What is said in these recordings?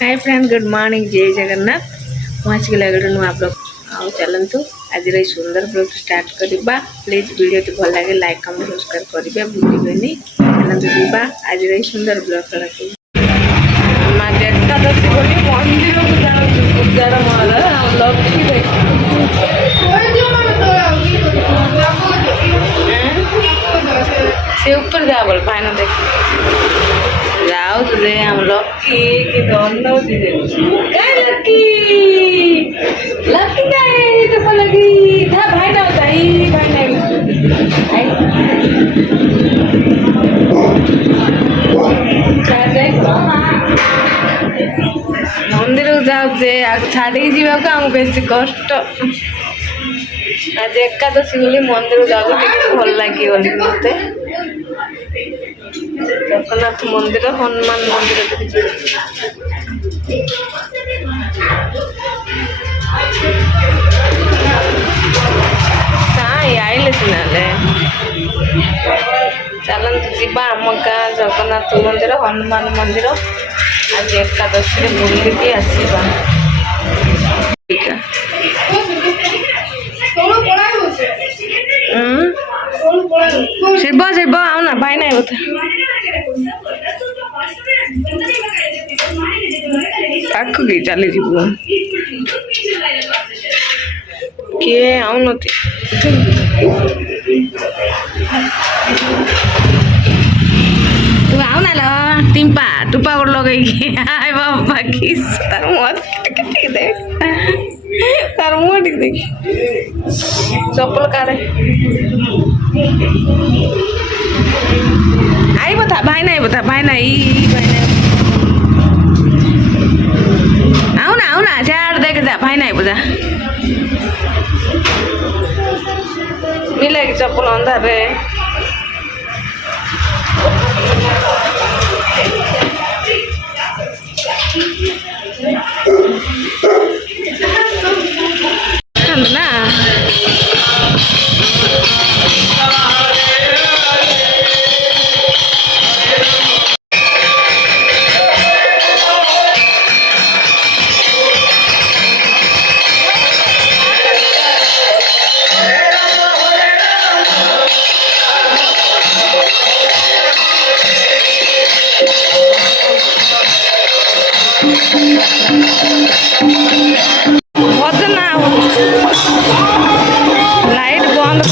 Hi friend, good morning, जय जगन्नाथ। पहुँच गए गोटे नुआ ब्लॉग आउ चलतु आज सुंदर ब्लॉग स्टार्ट करवा। प्लीज वीडियो टी भल लगे लाइक कमेंट सब्सक्राइब करेंगे भूलिबेनी। चलतु जीवा आज सुंदर ब्लॉग करके माँ एकादशी बोली मंदिर को जाऊँ पूजार मोर लक्ष्मी से ऊपर जा बोल भाई देख जाओ तुझे हम लकी के दोनों दीदे काय लकी लकी काय तो लगी था भाई ना होता ही भाई नहीं आई मंदिर को जाओ जे छाड़ी जीवा को हम बेसी कष्ट आज एकादशी बोली मंदिर जाओ भल लगी मत जगन्नाथ मंदिर हनुमान मंदिर आइले सीना चलतु जीवा आम गाँ जगन्नाथ मंदिर हनुमान मंदिर आज एकादशी बुलिकी आसवा। शिव शिव आओ ना भाई ना पाख के चली जीव किए आउन तू आओ ना लो टिम्पा टुपा गोड़ लगे आए बाबा की तार मुँह देख तार मुँह देख चप्पल काढ़े आई बता भाई नहीं बता भाई नहीं भाई नहीं आओ ना चार देख जा भाई नहीं बता मिलेगी चप्पल अंदर रे ना लाइट बंद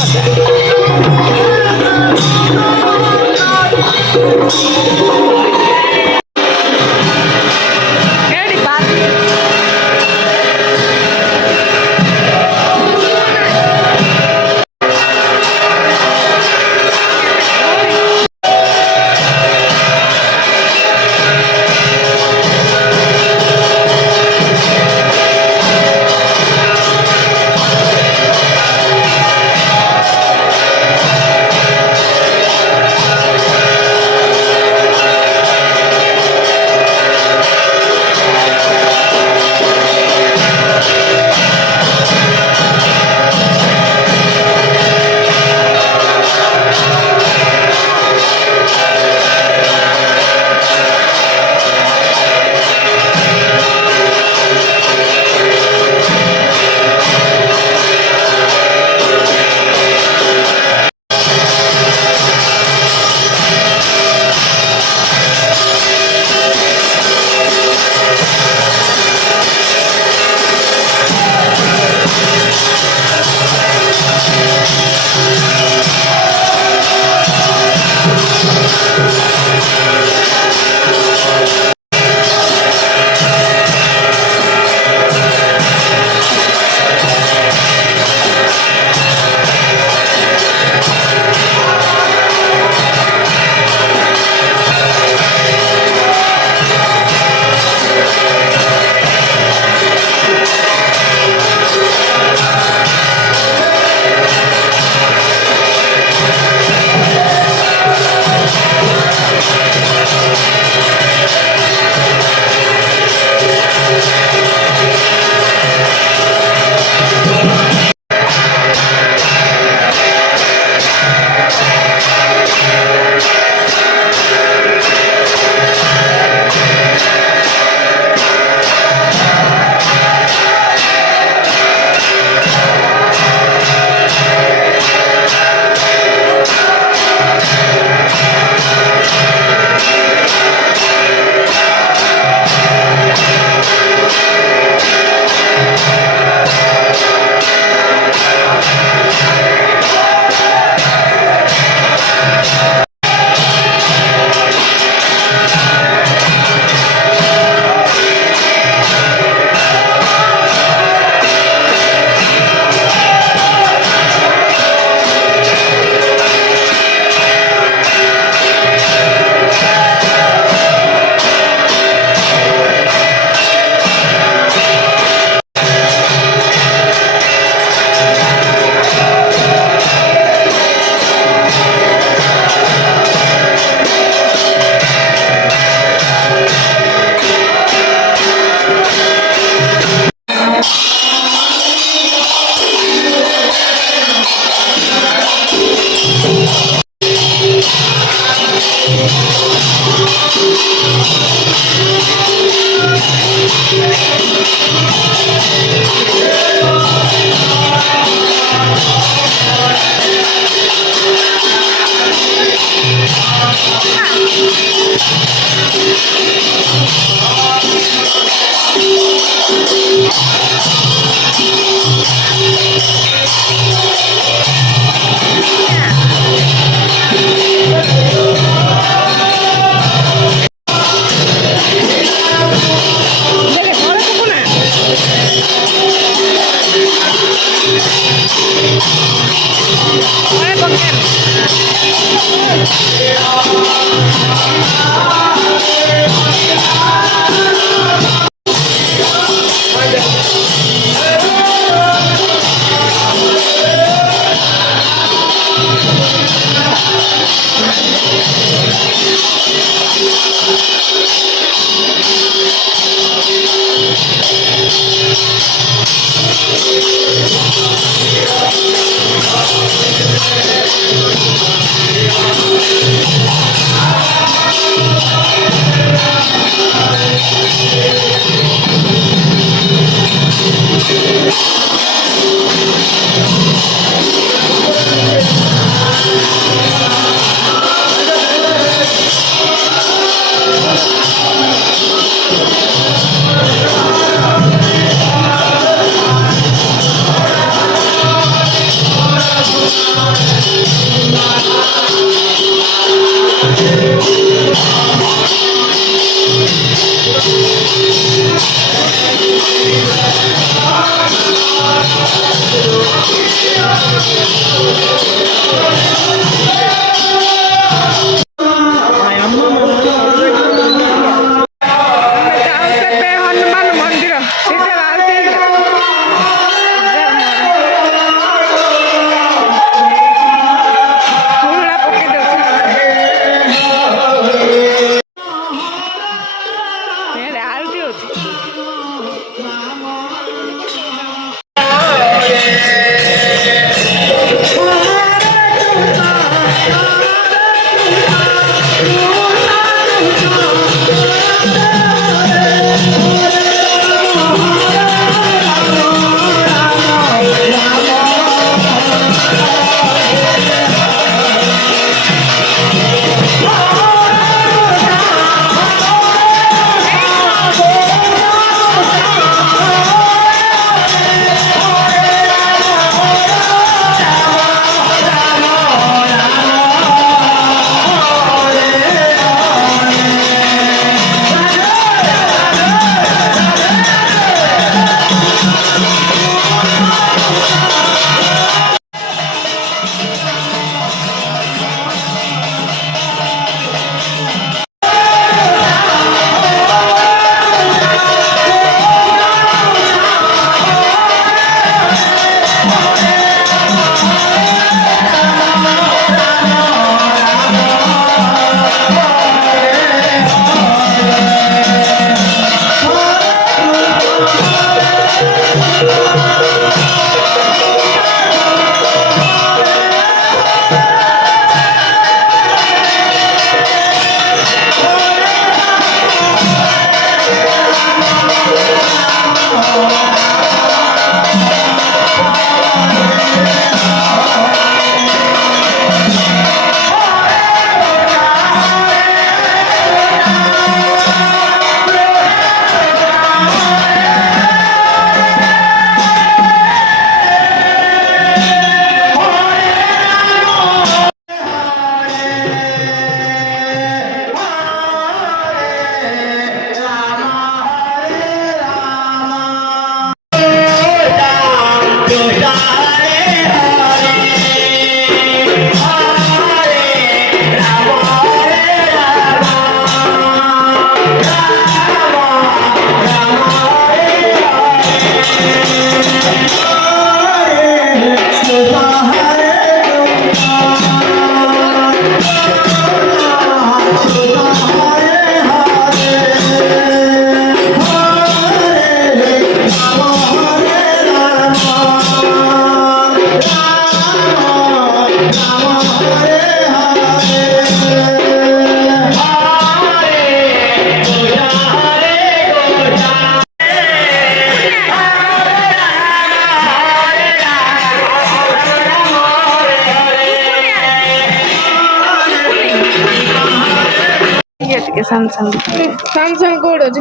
ଟିକେ ସାମସଙ୍ଗ କୋଉଠି ଅଛି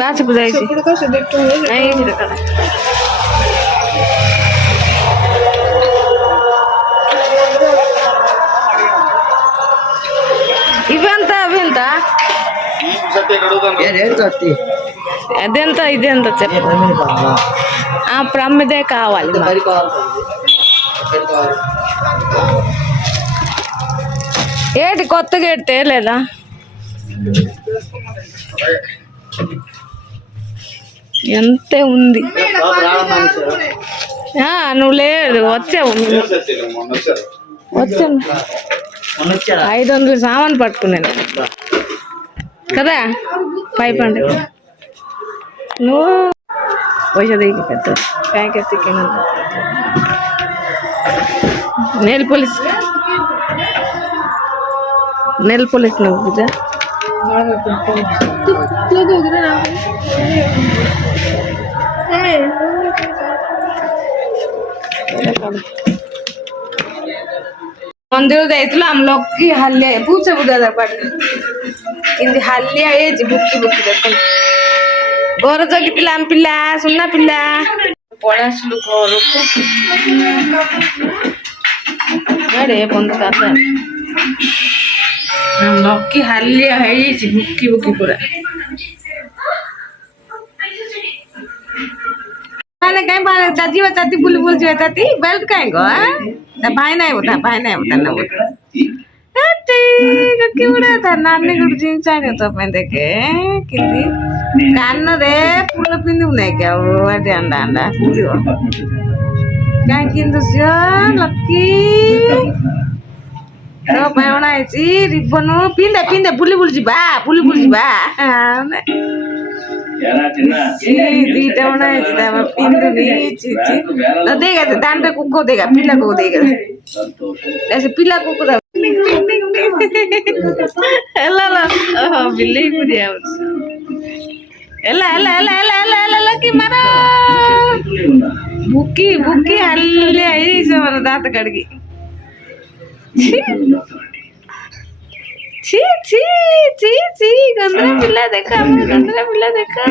ବାଛକୁ ଯାଇଛି ఇవంతా అవింత అదెంత ఇదెంత చెప్పు ప్రమ్మిదే కావాలి ఏంటి కొత్తగా ఎడితే లేదా ఎంత ఉంది నువ్వు లేదు వచ్చావు వచ్చాను 500 సామాన్ పట్టుకున్నాను కదా 500 నువ్వు పైసా దిగి పెద్ద ప్యాకెట్ చికెన్ నెల్ పోలీస్ నువ్వు పూజ मंदिर जाइल हम लोग की हल्ले पूछे बुझा पड़ इंदी हल्ले एज बुक्की बुक्की देख घर जगी पिला पिला सुनना पिला पड़ा आसलु घर अरे बंद कर हम लोग की हल्ले है बुक्की बुक्की पूरा कहीं दादी बताती बुल बुल जो बताती बेल्ट कहीं गो भाई नहीं होता ना होता क्यों था नानी गुड़ जीन्स चाहिए तो अपन देखे किंदी कान रे पूरा पिंदु नहीं क्या वो अरे अंडा अंडा जो कहीं किंतु सिया लक्की तो पैवना है ची रिबनो पिंदे पिंदे बुली बुल जी बा ଦିଟା ବଣା ହେଇଛି ତା ବାପା ପିନ୍ଧୁନି ଦେଇଗା ଦାଣ୍ଡରେ କୁକ ଦେଇଗା ପିଲା କୁକ ଦେଇଗା ସେ ପିଲା କୁକୁ ହେଲା ଓହୋ ବିଲେଇ ପୁରିଆ ହଉଛି ହେଲା ହେଲା ହେଲା ହେଲା ହେଲା ହେଲା କି ମାର ଭୁକି ଭୁକି ହାଲିଆ ହେଇଯାଇଛି ଆମର ଦାନ୍ତ କାଢିକି छी छी छी छी गंदरा पिला देखा गंदरा पिला देखा